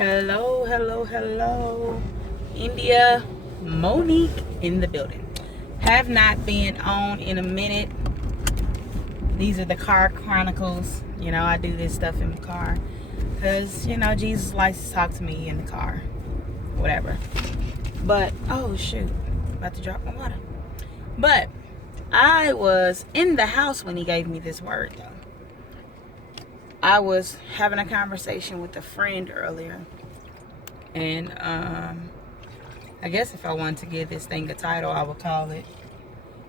Hello, hello, hello. India, Monique in the building. Have not been on in a minute. These are the car chronicles. You know, I do this stuff in the car because, you know, Jesus likes to talk to me in the car. Whatever. But, oh shoot, about to drop my water. But I was in the house when he gave me this word, though. I was having a conversation with a friend earlier, and I guess if I wanted to give this thing a title, I would call it,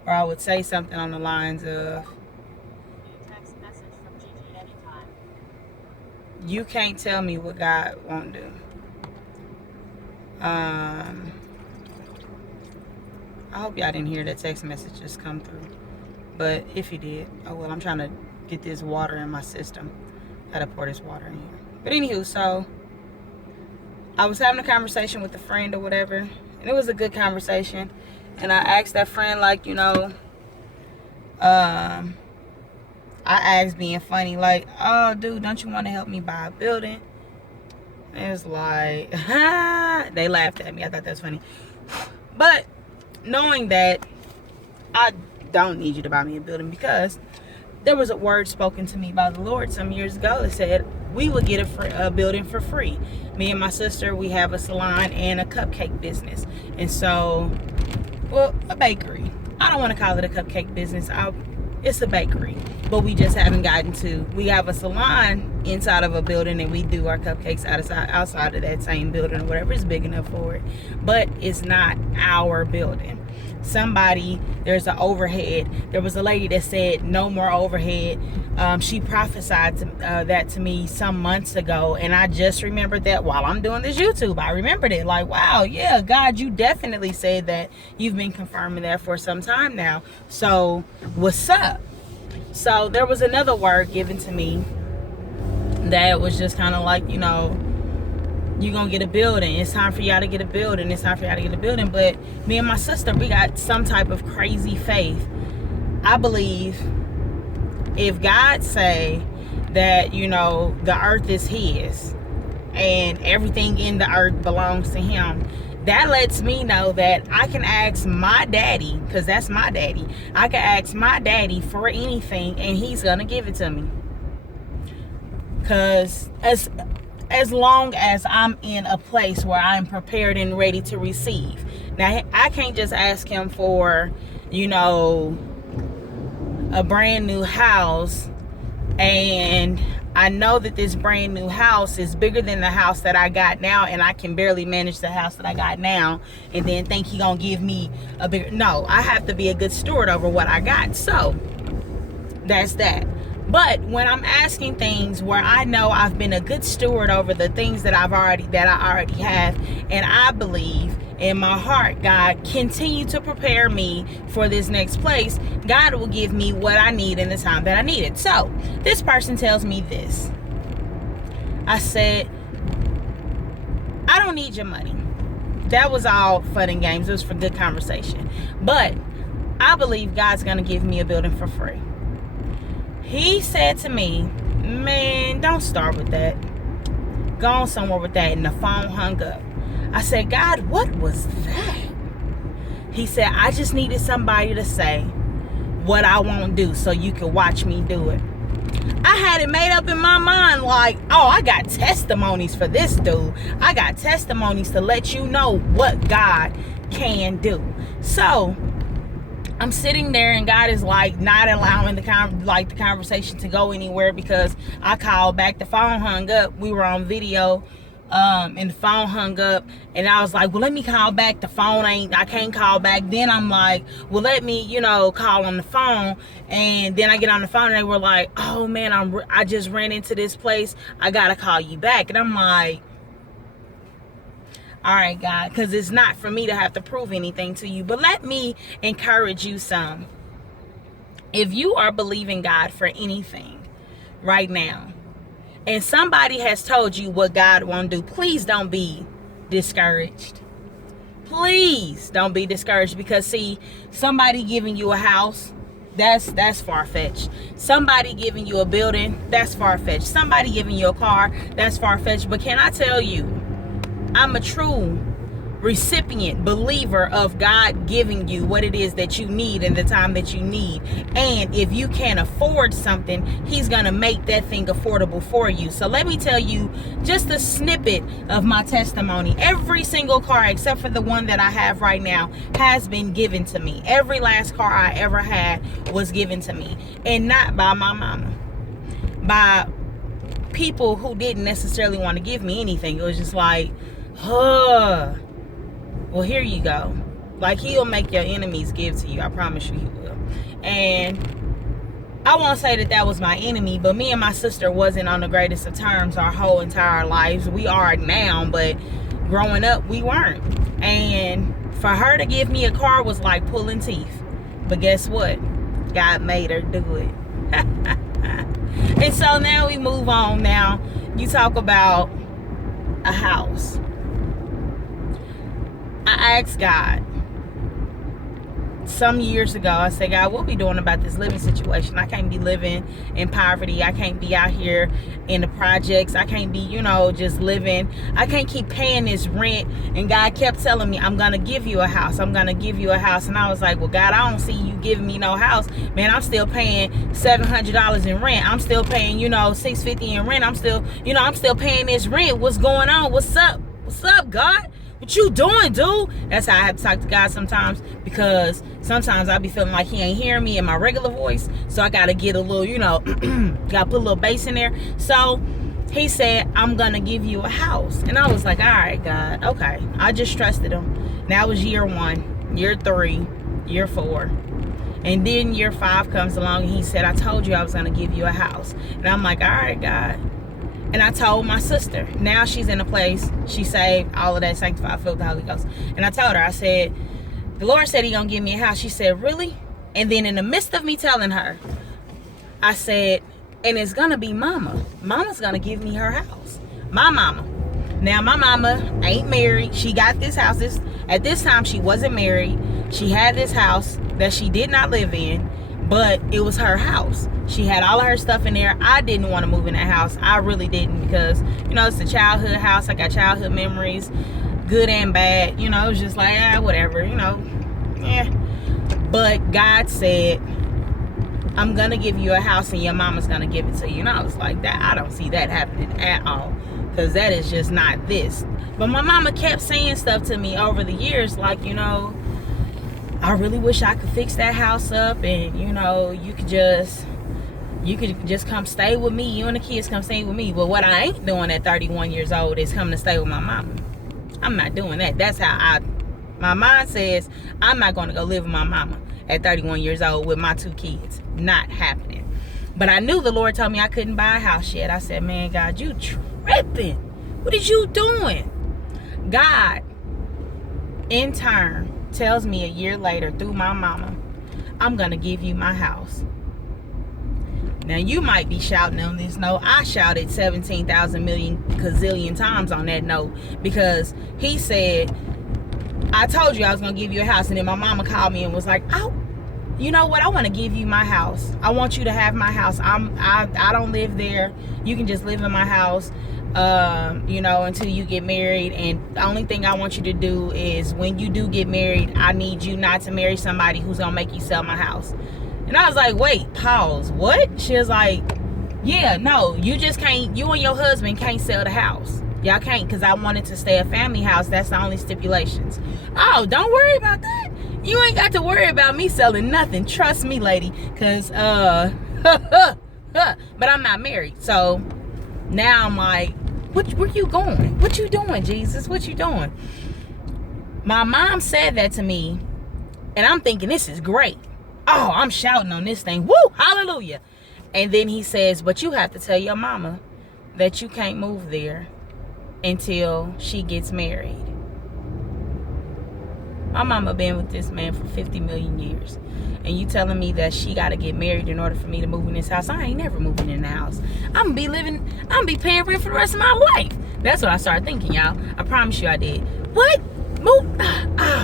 or I would say something on the lines of, Text message from Gigi anytime. you can't tell me what God won't do. I hope y'all didn't hear that text message just come through, but if you did, oh well, I'm trying to get this water in my system. Gotta pour this water in here. But anywho, so I was having a conversation with a friend or whatever, and it was a good conversation. And I asked that friend, like, you know, I asked being funny, like, oh, dude, don't you want to help me buy a building? And it was like, they laughed at me. I thought that was funny. But knowing that I don't need you to buy me a building, because there was a word spoken to me by the Lord some years ago that said we would get a building for free. Me and my sister, we have a salon and a cupcake business. And so, well, a bakery. I don't want to call it a cupcake business. It's a bakery. But we just haven't gotten to. We have a salon inside of a building, and we do our cupcakes outside of that same building or whatever is big enough for it. But it's not our building. There's an overhead. There was a lady that said no more overhead. She prophesied that to me some months ago, and I just remembered that while I'm doing this YouTube. I remembered it, like, wow, yeah, God, you definitely said that. You've been confirming that for some time now. So what's up? So there was another word given to me that was just kind of like, you know, you're gonna get a building. It's time for y'all to get a building. It's time for y'all to get a building. But me and my sister, we got some type of crazy faith. I believe if God say that, you know, the earth is his and everything in the earth belongs to him, that lets me know that I can ask my daddy, because that's my daddy. I can ask my daddy for anything and he's gonna give it to me. Because as long as I'm in a place where I'm prepared and ready to receive. Now, I can't just ask him for, you know, a brand new house, and I know that this brand new house is bigger than the house that I got now, and I can barely manage the house that I got now, and then think he gonna give me a bigger. No, I have to be a good steward over what I got. So that's that. But when I'm asking things where I know I've been a good steward over the things that I already have, and I believe in my heart, God, continue to prepare me for this next place, God will give me what I need in the time that I need it. So this person tells me this. I said, I don't need your money. That was all fun and games. It was for good conversation. But I believe God's going to give me a building for free. He said to me, man, don't start with that. Go on somewhere with that. And the phone hung up. I said, God, what was that? He said, I just needed somebody to say what I won't do so you can watch me do it. I had it made up in my mind like, oh, I got testimonies for this dude. I got testimonies to let you know what God can do. So I'm sitting there, and God is like not allowing the conversation to go anywhere, because I called back. The phone hung up. We were on video, and the phone hung up, and I was like, well, let me call back. I can't call back. Then I'm like, well, let me, you know, call on the phone. And then I get on the phone, and they were like, oh man, I just ran into this place. I gotta call you back. And I'm like, all right, God, because it's not for me to have to prove anything to you. But let me encourage you some. If you are believing God for anything right now, and somebody has told you what God won't do, please don't be discouraged. Please don't be discouraged, because see, somebody giving you a house, that's far-fetched. Somebody giving you a building, that's far-fetched. Somebody giving you a car, that's far-fetched. But can I tell you, I'm a true recipient, believer of God giving you what it is that you need in the time that you need. And if you can't afford something, he's gonna make that thing affordable for you. So let me tell you just a snippet of my testimony. Every single car except for the one that I have right now has been given to me. Every last car I ever had was given to me, and not by my mama, by people who didn't necessarily want to give me anything. It was just like, well, here you go. Like, he'll make your enemies give to you. I promise you he will. And I won't say that that was my enemy, but me and my sister wasn't on the greatest of terms our whole entire lives. We are now, but growing up, we weren't. And for her to give me a car was like pulling teeth. But guess what? God made her do it. And so now we move on. Now, you talk about a house. I asked God some years ago, I said, God, what we doing about this living situation? I can't be living in poverty. I can't be out here in the projects. I can't be, just living. I can't keep paying this rent. And God kept telling me, I'm going to give you a house. I'm going to give you a house. And I was like, well, God, I don't see you giving me no house. Man, I'm still paying $700 in rent. I'm still paying, $650 in rent. I'm still paying this rent. What's going on? What's up? What's up, God? What you doing, dude? That's how I have to talk to God sometimes, because sometimes I be feeling like he ain't hearing me in my regular voice. So I got to get a little, got to put a little bass in there. So he said, I'm going to give you a house. And I was like, all right, God, okay. I just trusted him. That was year 1, year 3, year 4. And then year 5 comes along and he said, I told you I was going to give you a house. And I'm like, all right, God. And I told my sister, now she's in a place, she saved, all of that, sanctified, filled with the Holy Ghost. And I told her, I said, the Lord said he gonna give me a house. She said, really? And then in the midst of me telling her, I said, and it's gonna be mama. Mama's gonna give me her house. My mama. Now my mama ain't married. She got this house. At this time she wasn't married. She had this house that she did not live in, but it was her house. She had all of her stuff in there. I didn't want to move in that house. I really didn't, because, it's a childhood house. I got childhood memories, good and bad. It was just like, whatever, But God said, I'm going to give you a house and your mama's going to give it to you. And I was like, that, I don't see that happening at all, because that is just not this. But my mama kept saying stuff to me over the years, like, I really wish I could fix that house up, and, you could just come stay with me. You and the kids come stay with me. But what I ain't doing at 31 years old is coming to stay with my mama. I'm not doing that. That's how my mind says, I'm not going to go live with my mama at 31 years old with my 2 kids. Not happening. But I knew the Lord told me I couldn't buy a house yet. I said, man, God, you tripping. What is you doing? God, in turn, tells me a year later through my mama, I'm going to give you my house. Now, you might be shouting on this note. I shouted 17,000 million gazillion times on that note, because he said, I told you I was going to give you a house. And then my mama called me and was like, oh, you know what? I want to give you my house. I want you to have my house. I don't live there. You can just live in my house, until you get married. And the only thing I want you to do is, when you do get married, I need you not to marry somebody who's going to make you sell my house. And I was like, wait, pause, what? She was like, yeah, no, you just can't, you and your husband can't sell the house. Y'all can't, because I wanted to stay a family house. That's the only stipulations. Oh, don't worry about that. You ain't got to worry about me selling nothing. Trust me, lady, because, but I'm not married. So now I'm like, where you going? What you doing, Jesus? What you doing? My mom said that to me, and I'm thinking, this is great. Oh, I'm shouting on this thing. Woo, hallelujah. And then he says, but you have to tell your mama that you can't move there until she gets married. My mama been with this man for 50 million years. And you telling me that she got to get married in order for me to move in this house? I ain't never moving in the house. I'm going to be paying rent for the rest of my life. That's what I started thinking, y'all. I promise you I did. What? Move?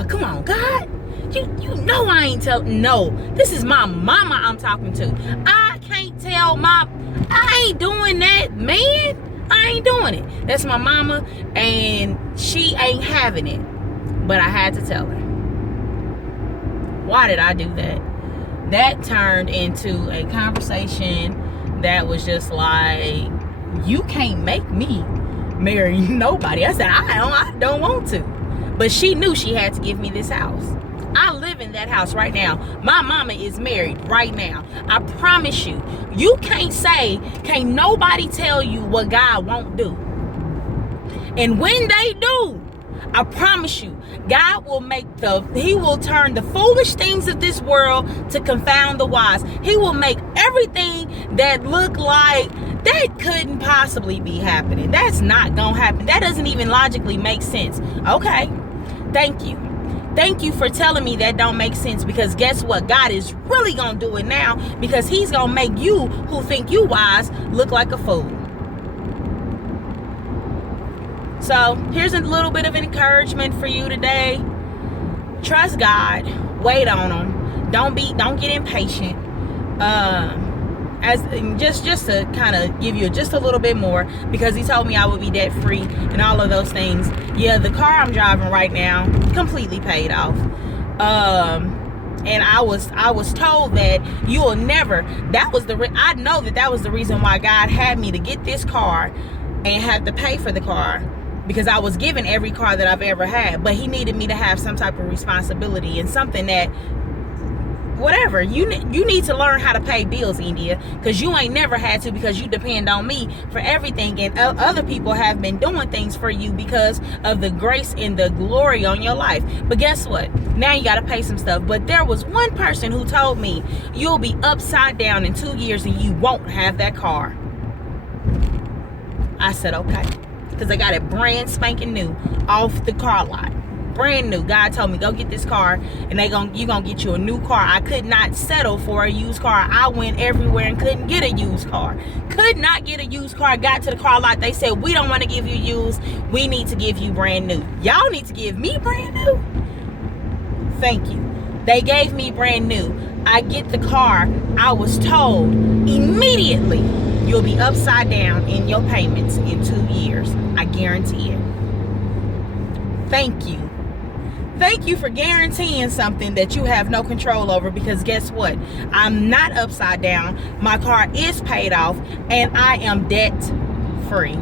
Come on, God. You know I ain't no, this is my mama I'm talking to. I can't tell I ain't doing that, man. I ain't doing it. That's my mama, and she ain't having it. But I had to tell her. Why did I do that? That turned into a conversation that was just like, you can't make me marry nobody. I said, I don't want to. But she knew she had to give me this house. I live in that house right now. My mama is married right now. I promise you. You can't nobody tell you what God won't do. And when they do, I promise you, God will He will turn the foolish things of this world to confound the wise. He will make everything that look like that couldn't possibly be happening. That's not gonna happen. That doesn't even logically make sense. Okay, thank you. Thank you for telling me that don't make sense, because guess what? God is really gonna do it now, because he's gonna make you who think you wise look like a fool. So here's a little bit of encouragement for you today. Trust God. Wait on him. Don't get impatient. Just to kind of give you just a little bit more, because he told me I would be debt free and all of those things. Yeah, the car I'm driving right now completely paid off. And I was told that you will never. I know that was the reason why God had me to get this car and have to pay for the car, because I was given every car that I've ever had, but he needed me to have some type of responsibility and something that, whatever, you need to learn how to pay bills, India, because you ain't never had to, because you depend on me for everything, and other people have been doing things for you because of the grace and the glory on your life. But guess what? Now you got to pay some stuff. But there was one person who told me, you'll be upside down in 2 years and you won't have that car. I said, okay. Because I got it brand spanking new off the car lot. Brand new. God told me, go get this car and you're gonna get you a new car. I could not settle for a used car. I went everywhere and couldn't get a used car. Could not get a used car. Got to the car lot. They said, we don't want to give you used. We need to give you brand new. Y'all need to give me brand new. Thank you. They gave me brand new. I get the car. I was told immediately, you'll be upside down in your payments in 2 years. I guarantee it. Thank you. Thank you for guaranteeing something that you have no control over, because guess what? I'm not upside down. My car is paid off and I am debt free.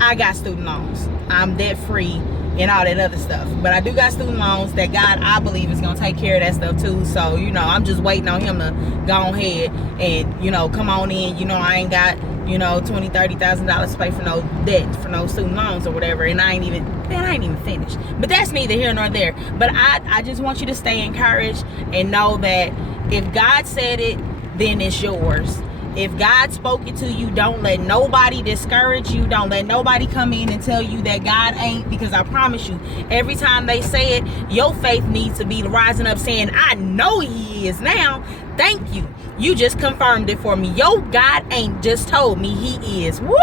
I got student loans. I'm debt free and all that other stuff. But I do got student loans that God, I believe, is going to take care of that stuff too. So, I'm just waiting on him to go ahead and, come on in. I ain't got, $20,000, $30,000 to pay for no debt, for no student loans or whatever. And I ain't even finished. But that's neither here nor there. But I just want you to stay encouraged and know that if God said it, then it's yours. If God spoke it to you, don't let nobody discourage you. Don't let nobody come in and tell you that God ain't, because I promise you, every time they say it, your faith needs to be rising up saying, I know he is now. Thank you. You just confirmed it for me. Yo, God ain't just told me he is. Woo!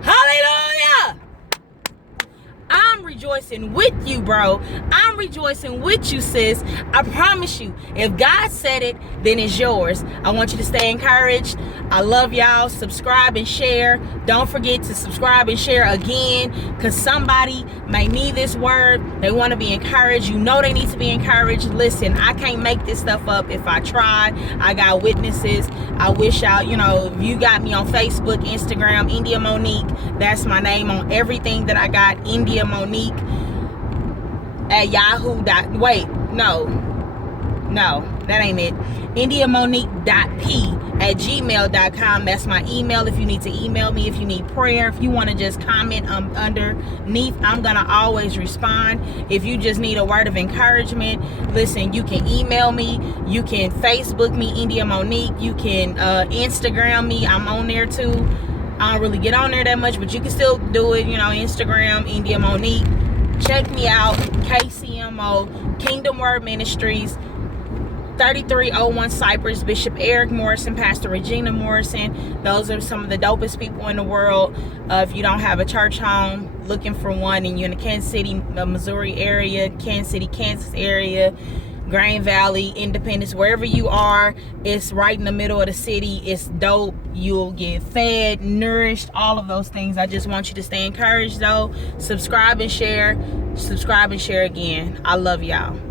Hallelujah! I'm rejoicing with you, bro. I'm rejoicing with you, sis. I promise you, if God said it, then it's yours. I want you to stay encouraged. I love y'all. Subscribe and share. Don't forget to subscribe and share again, because somebody may need this word. They want to be encouraged. They need to be encouraged. Listen, I can't make this stuff up. If I tried, I got witnesses. I wish y'all, if you got me on Facebook, Instagram, India Monique, that's my name on everything that I got, India Monique at Yahoo. Wait, no, that ain't it. IndiaMonique.p@gmail.com. That's my email if you need to email me, if you need prayer, if you want to just comment underneath. I'm gonna always respond. If you just need a word of encouragement, listen, you can email me, you can Facebook me, India Monique, you can Instagram me. I'm on there too. I don't really get on there that much, but you can still do it, Instagram, India Monique. Check me out, KCMO, Kingdom Word Ministries, 3301 Cypress, Bishop Eric Morrison, Pastor Regina Morrison. Those are some of the dopest people in the world. If you don't have a church home, looking for one, and you're in the Kansas City, Missouri area, Kansas City, Kansas area, Grain Valley, Independence, wherever you are. It's right in the middle of the city. It's dope. You'll get fed, nourished, all of those things. I just want you to stay encouraged though. Subscribe and share. Subscribe and share again. I love y'all.